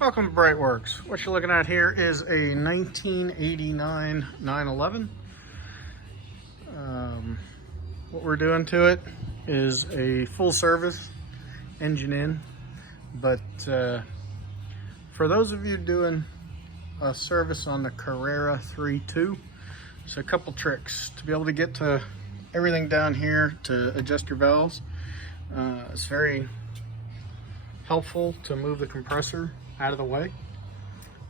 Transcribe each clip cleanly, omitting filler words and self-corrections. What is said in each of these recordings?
Welcome to BreitWerks. What you're looking at here is a 1989 911. What we're doing to it is a full service engine in, but for those of you doing a service on the Carrera 3.2, so a couple tricks to be able to get to everything down here to adjust your valves. It's very helpful to move the compressor out of the way.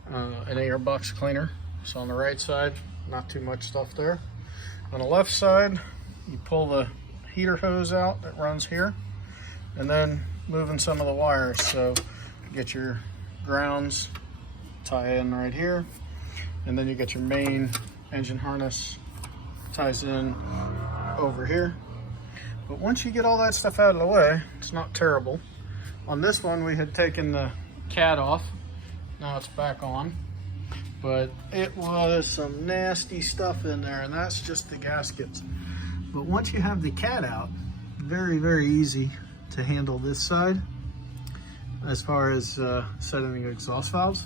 An airbox cleaner. So on the right side, not too much stuff there. On the left side, you pull the heater hose out that runs here, and then moving some of the wires. So you get your grounds tie in right here, and then you get your main engine harness ties in over here. But once you get all that stuff out of the way, it's not terrible. On this one, we had taken the cat off. Now it's back on, but it was some nasty stuff in there, and that's just the gaskets. But once you have the cat out, very, very easy to handle this side as far as setting the exhaust valves.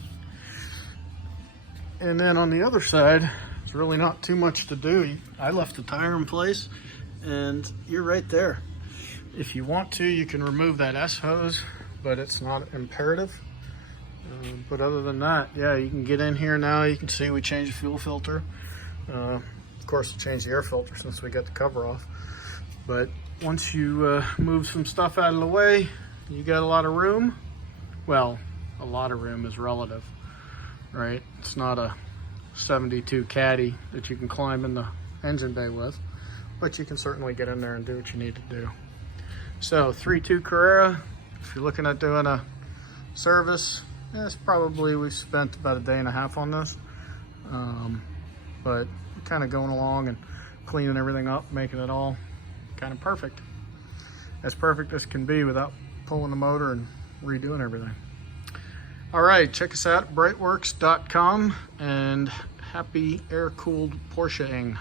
And then on the other side, it's really not too much to do. I left the tire in place, and you're right there. If you want to, you can remove that S hose, but it's not imperative. But other than that, yeah, you can get in here now. You can see we changed the fuel filter. Of course, we changed the air filter since we got the cover off. But once you move some stuff out of the way, you got a lot of room. Well, a lot of room is relative, right? It's not a 72 Caddy that you can climb in the engine bay with, but you can certainly get in there and do what you need to do. So 3.2 Carrera, if you're looking at doing a service, it's probably, we spent about a day and a half on this, but kind of going along and cleaning everything up, making it all kind of perfect. As perfect as can be without pulling the motor and redoing everything. All right, check us out at BreitWerks.com, and happy air-cooled Porsche-ing.